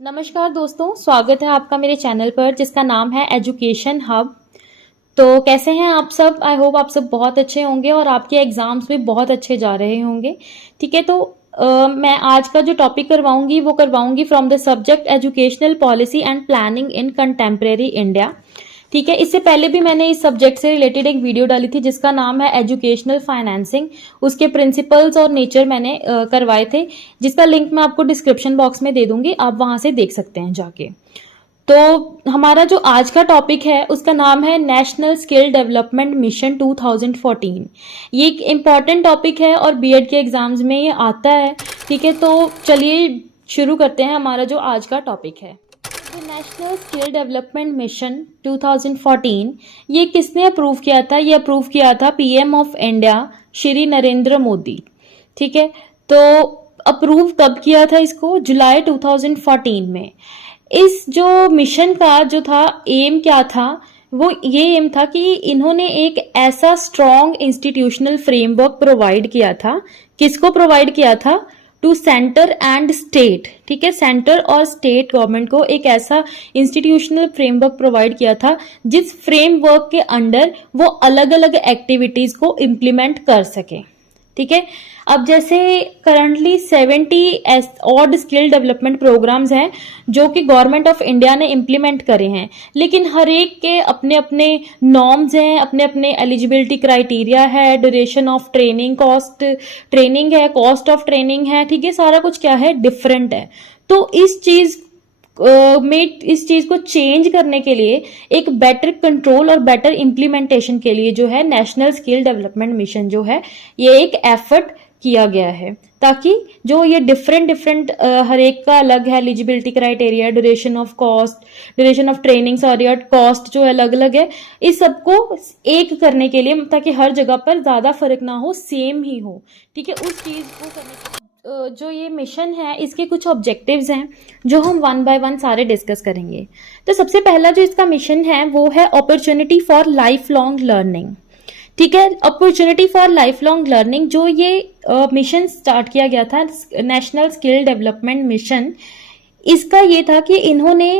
नमस्कार दोस्तों, स्वागत है आपका मेरे चैनल पर जिसका नाम है एजुकेशन हब। तो कैसे हैं आप सब? आई होप आप सब बहुत अच्छे होंगे और आपके एग्जाम्स भी बहुत अच्छे जा रहे होंगे। ठीक है, तो मैं आज का जो टॉपिक करवाऊंगी वो करवाऊंगी from the subject educational policy and planning in contemporary India. ठीक है, इससे पहले भी मैंने इस सब्जेक्ट से रिलेटेड एक वीडियो डाली थी जिसका नाम है एजुकेशनल फाइनेंसिंग। उसके प्रिंसिपल्स और नेचर मैंने करवाए थे, जिसका लिंक मैं आपको डिस्क्रिप्शन बॉक्स में दे दूंगी, आप वहां से देख सकते हैं जाके। तो हमारा जो आज का टॉपिक है उसका नाम है नेशनल स्किल डेवलपमेंट मिशन 2014। ये एक इम्पॉर्टेंट टॉपिक है और बीएड के एग्जाम्स में ये आता है। ठीक है, तो चलिए शुरू करते हैं हमारा जो आज का टॉपिक है। नेशनल स्किल डेवलपमेंट मिशन 2014 ये किसने अप्रूव किया था? ये अप्रूव किया था PM of India Shri Narendra Modi. ठीक है, तो अप्रूव कब किया था इसको? जुलाई 2014 में। इस जो मिशन का जो था एम क्या था? वो ये एम था कि इन्होंने एक ऐसा स्ट्रॉन्ग इंस्टीट्यूशनल फ्रेमवर्क प्रोवाइड किया था। किसको प्रोवाइड किया था? To centre and state. ठीक है, सेंटर और स्टेट गवर्नमेंट को एक ऐसा इंस्टीट्यूशनल फ्रेमवर्क प्रोवाइड किया था जिस फ्रेमवर्क के अंडर वो अलग अलग एक्टिविटीज को इम्प्लीमेंट कर सके। ठीक है, अब जैसे currently 70 odd skill development programmes हैं जो कि गवर्नमेंट ऑफ इंडिया ने इम्प्लीमेंट करे हैं, लेकिन हर एक के अपने अपने नॉर्म्स हैं, अपने अपने एलिजिबिलिटी क्राइटेरिया है, duration of training, cost training है, कॉस्ट ऑफ ट्रेनिंग है। ठीक है, सारा कुछ क्या है? डिफरेंट है। तो इस चीज को चेंज करने के लिए, एक बेटर कंट्रोल और बेटर इम्प्लीमेंटेशन के लिए जो है नेशनल स्किल डेवलपमेंट मिशन जो है ये एक एफर्ट किया गया है, ताकि जो ये डिफरेंट हर एक का अलग है, eligibility criteria, duration of training, sorry, और कॉस्ट जो अलग अलग है, इस सबको एक करने के लिए, ताकि हर जगह पर ज्यादा फर्क ना हो, सेम ही हो। ठीक है, उस चीज को करने के जो ये मिशन है इसके कुछ ऑब्जेक्टिव्स हैं जो हम वन बाय वन सारे डिस्कस करेंगे। तो सबसे पहला जो इसका मिशन है वो है opportunity for life long learning. ठीक है, opportunity for life long learning जो ये मिशन स्टार्ट किया गया था, नेशनल स्किल डेवलपमेंट मिशन, इसका ये था कि इन्होंने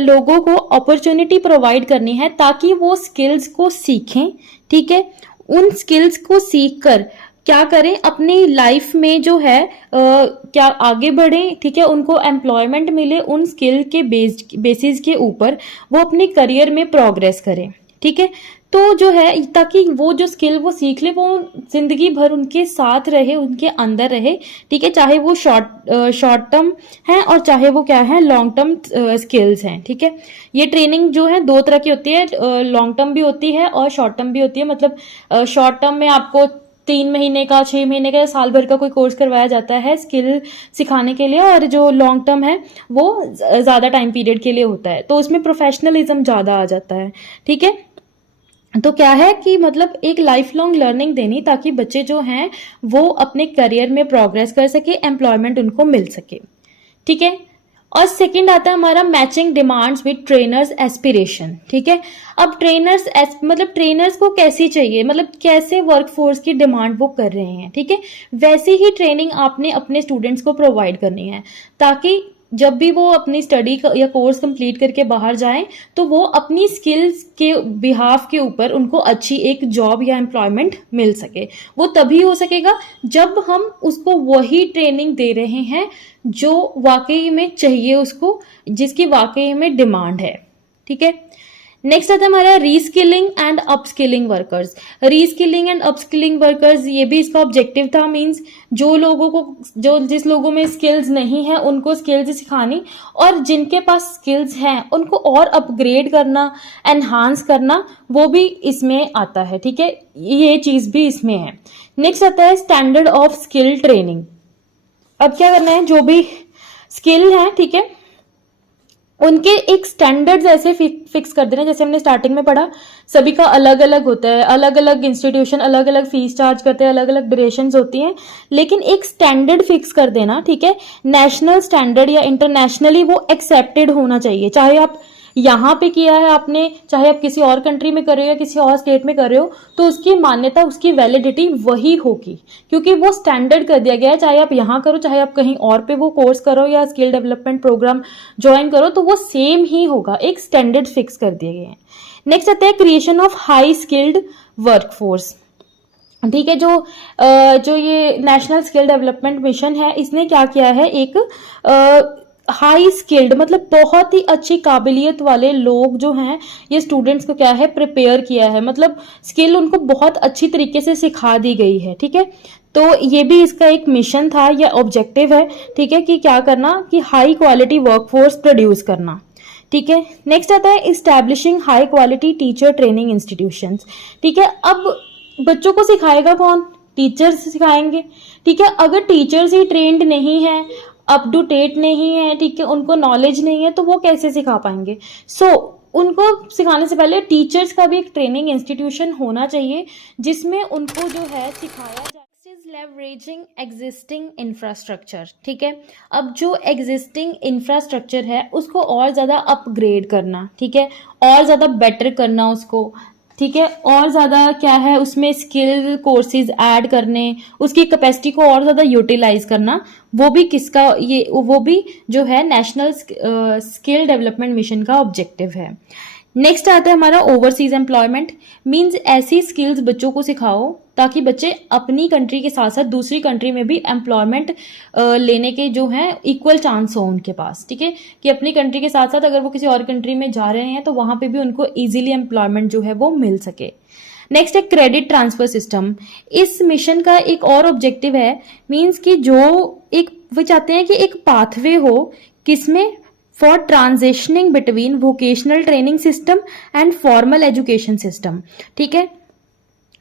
लोगों को अपॉर्चुनिटी प्रोवाइड करनी है ताकि वो स्किल्स को सीखें। ठीक है, उन स्किल्स को सीखकर क्या करें? अपनी लाइफ में जो है क्या आगे बढ़ें। ठीक है, उनको एम्प्लॉयमेंट मिले, उन स्किल के बेसिस के ऊपर वो अपने करियर में प्रोग्रेस करें। ठीक है, तो जो है ताकि वो जो स्किल वो सीख ले वो जिंदगी भर उनके साथ रहे, उनके अंदर रहे। ठीक है, चाहे वो शॉर्ट टर्म है और चाहे वो क्या है, लॉन्ग टर्म स्किल्स हैं। ठीक है, ये ट्रेनिंग जो है दो तरह की होती है, लॉन्ग टर्म भी होती है और शॉर्ट टर्म भी होती है। मतलब शॉर्ट टर्म में आपको 3 महीने का, 6 महीने का या साल भर का कोई कोर्स करवाया जाता है स्किल सिखाने के लिए, और जो लॉन्ग टर्म है वो ज्यादा टाइम पीरियड के लिए होता है, तो उसमें प्रोफेशनलिज्म ज्यादा आ जाता है। ठीक है, तो क्या है कि मतलब एक लाइफ लॉन्ग लर्निंग देनी ताकि बच्चे जो हैं वो अपने करियर में प्रोग्रेस कर सके, एम्प्लॉयमेंट उनको मिल सके। ठीक है, और सेकंड आता है हमारा matching demands with trainers aspiration. ठीक है, अब मतलब ट्रेनर्स को कैसी चाहिए, मतलब कैसे वर्कफोर्स की डिमांड वो कर रहे हैं। ठीक है, वैसी ही ट्रेनिंग आपने अपने स्टूडेंट्स को प्रोवाइड करनी है ताकि जब भी वो अपनी स्टडी या कोर्स कंप्लीट करके बाहर जाएं तो वो अपनी स्किल्स के बिहाफ के ऊपर उनको अच्छी एक जॉब या एम्प्लॉयमेंट मिल सके। वो तभी हो सकेगा जब हम उसको वही ट्रेनिंग दे रहे हैं जो वाकई में चाहिए उसको, जिसकी वाकई में डिमांड है। ठीक है, नेक्स्ट आता है हमारा reskilling and upskilling workers. Reskilling and upskilling workers ये भी इसका ऑब्जेक्टिव था। मींस जिस लोगों में स्किल्स नहीं है उनको स्किल्स सिखानी, और जिनके पास स्किल्स हैं उनको और अपग्रेड करना, एनहांस करना, वो भी इसमें आता है। ठीक है, ये चीज भी इसमें है। नेक्स्ट आता है स्टैंडर्ड ऑफ स्किल ट्रेनिंग। अब क्या करना है, जो भी स्किल है, ठीक है, उनके एक स्टैंडर्ड्स ऐसे फिक्स कर देना, जैसे हमने स्टार्टिंग में पढ़ा, सभी का अलग अलग होता है, अलग अलग इंस्टीट्यूशन अलग अलग फीस चार्ज करते हैं, अलग अलग ड्यूरेशंस होती हैं, लेकिन एक स्टैंडर्ड फिक्स कर देना। ठीक है, नेशनल स्टैंडर्ड या इंटरनेशनली वो एक्सेप्टेड होना चाहिए। चाहे आप यहाँ पे किया है आपने, चाहे आप किसी और कंट्री में कर रहे हो या किसी और स्टेट में कर रहे हो, तो उसकी मान्यता, उसकी वैलिडिटी वही होगी, क्योंकि वो स्टैंडर्ड कर दिया गया है। चाहे आप यहाँ करो, चाहे आप कहीं और पे वो कोर्स करो या स्किल डेवलपमेंट प्रोग्राम ज्वाइन करो, तो वो सेम ही होगा, एक स्टैंडर्ड फिक्स कर दिए गए हैं। नेक्स्ट आता है creation of high skilled workforce. ठीक है, जो ये नेशनल स्किल डेवलपमेंट मिशन है, इसने क्या किया है, एक हाई स्किल्ड मतलब बहुत ही अच्छी काबिलियत वाले लोग जो हैं, ये स्टूडेंट्स को क्या है, प्रिपेयर किया है, मतलब स्किल उनको बहुत अच्छी तरीके से सिखा दी गई है। ठीक है, तो ये भी इसका एक मिशन था या ऑब्जेक्टिव है। ठीक है, कि क्या करना, कि हाई क्वालिटी वर्कफोर्स प्रोड्यूस करना। ठीक है, नेक्स्ट आता है establishing high quality teacher training institutions. ठीक है, अब बच्चों को सिखाएगा कौन, टीचर्स सिखाएंगे। ठीक है, अगर टीचर्स ही ट्रेंड नहीं है, अप टू डेट नहीं है, ठीक है, उनको नॉलेज नहीं है, तो वो कैसे सिखा पाएंगे। उनको सिखाने से पहले टीचर्स का भी एक ट्रेनिंग इंस्टीट्यूशन होना चाहिए, जिसमें उनको जो है सिखाया जाए। Leveraging existing infrastructure. ठीक है, अब जो एग्जिस्टिंग इंफ्रास्ट्रक्चर है उसको और ज़्यादा अपग्रेड करना, ठीक है, और ज़्यादा बेटर करना उसको। ठीक है, और ज़्यादा क्या है, उसमें स्किल कोर्सेज ऐड करने, उसकी कैपेसिटी को और ज़्यादा यूटिलाइज करना, वो भी जो है नेशनल स्किल डेवलपमेंट मिशन का ऑब्जेक्टिव है। नेक्स्ट आता है हमारा ओवरसीज एम्प्लॉयमेंट। मींस ऐसी स्किल्स बच्चों को सिखाओ ताकि बच्चे अपनी कंट्री के साथ साथ दूसरी कंट्री में भी एम्प्लॉयमेंट लेने के जो है इक्वल चांस हो उनके पास। ठीक है, कि अपनी कंट्री के साथ साथ अगर वो किसी और कंट्री में जा रहे हैं तो वहां पे भी उनको इजीली एम्प्लॉयमेंट जो है वो मिल सके। नेक्स्ट है क्रेडिट ट्रांसफर सिस्टम। इस मिशन का एक और ऑब्जेक्टिव है, मींस कि वो चाहते हैं कि एक पाथवे हो, किसमें, for transitioning between vocational training system and formal education system. ठीक है,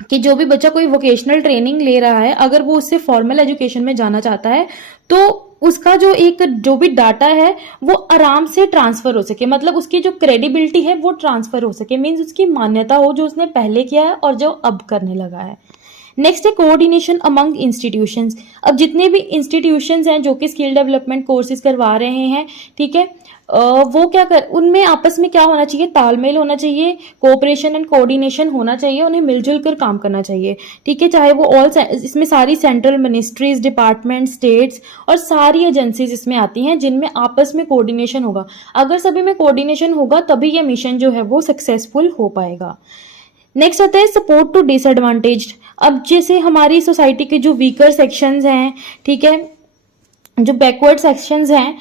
कि जो भी बच्चा कोई वोकेशनल ट्रेनिंग ले रहा है, अगर वो उससे फॉर्मल एजुकेशन में जाना चाहता है, तो उसका जो भी डाटा है वो आराम से ट्रांसफर हो सके, मतलब उसकी जो क्रेडिबिलिटी है वो ट्रांसफर हो सके, मीन्स उसकी मान्यता हो जो उसने पहले किया है और जो अब करने लगा है। नेक्स्ट है कोऑर्डिनेशन अमंग इंस्टीट्यूशंस। अब जितने भी इंस्टीट्यूशंस हैं जो कि स्किल डेवलपमेंट कोर्सेज करवा रहे हैं, ठीक है, वो उनमें आपस में क्या होना चाहिए, तालमेल होना चाहिए, कोऑपरेशन एंड कोऑर्डिनेशन होना चाहिए, उन्हें मिलजुल कर काम करना चाहिए। ठीक है, चाहे वो इसमें सारी सेंट्रल मिनिस्ट्रीज, डिपार्टमेंट, स्टेट्स और सारी एजेंसीज इसमें आती हैं, जिनमें आपस में कोऑर्डिनेशन होगा। अगर सभी में कोऑर्डिनेशन होगा तभी ये मिशन जो है वो सक्सेसफुल हो पाएगा। नेक्स्ट आता है सपोर्ट टू डिसएडवांटेज्ड। अब जैसे हमारी सोसाइटी के जो वीकर सेक्शंस हैं, ठीक है, जो बैकवर्ड सेक्शंस हैं,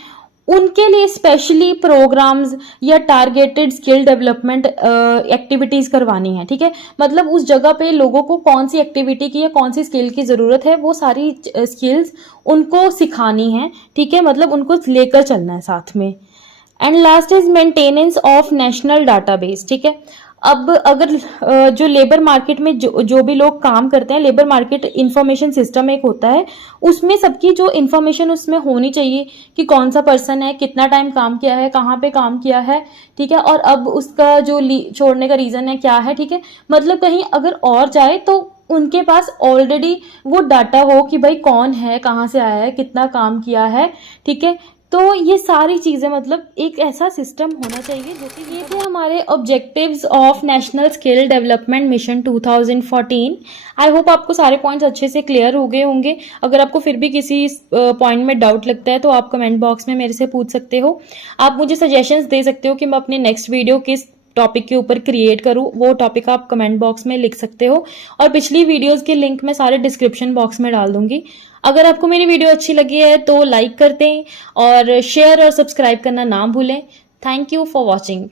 उनके लिए स्पेशली प्रोग्राम्स या टारगेटेड स्किल डेवलपमेंट एक्टिविटीज करवानी है। ठीक है, मतलब उस जगह पे लोगों को कौन सी एक्टिविटी की या कौन सी स्किल की जरूरत है, वो सारी स्किल्स उनको सिखानी है। ठीक है, मतलब उनको लेकर चलना है साथ में। And last is maintenance of national database. ठीक है, अब अगर जो लेबर मार्केट में जो भी लोग काम करते हैं, लेबर मार्केट इंफॉर्मेशन सिस्टम एक होता है, उसमें सबकी जो इंफॉर्मेशन उसमें होनी चाहिए कि कौन सा पर्सन है, कितना टाइम काम किया है, कहाँ पे काम किया है। ठीक है, और अब उसका जो छोड़ने का रीजन है क्या है। ठीक है, मतलब कहीं अगर और जाए तो उनके पास ऑलरेडी वो डाटा हो कि भाई कौन है, कहाँ से आया है, कितना काम किया है। ठीक है, तो ये सारी चीजें, मतलब एक ऐसा सिस्टम होना चाहिए जो कि ये थे हमारे objectives of national skill development mission 2014। I hope आपको सारे पॉइंट्स अच्छे से क्लियर हो गए होंगे। अगर आपको फिर भी किसी पॉइंट में डाउट लगता है तो आप कमेंट बॉक्स में मेरे से पूछ सकते हो। आप मुझे सजेशंस दे सकते हो कि मैं अपने नेक्स्ट वीडियो किस टॉपिक के ऊपर क्रिएट करूं, वो टॉपिक आप कमेंट बॉक्स में लिख सकते हो, और पिछली वीडियोस के लिंक मैं सारे डिस्क्रिप्शन बॉक्स में डाल दूंगी। अगर आपको मेरी वीडियो अच्छी लगी है तो लाइक कर दें और शेयर और सब्सक्राइब करना ना भूलें। Thank you for watching.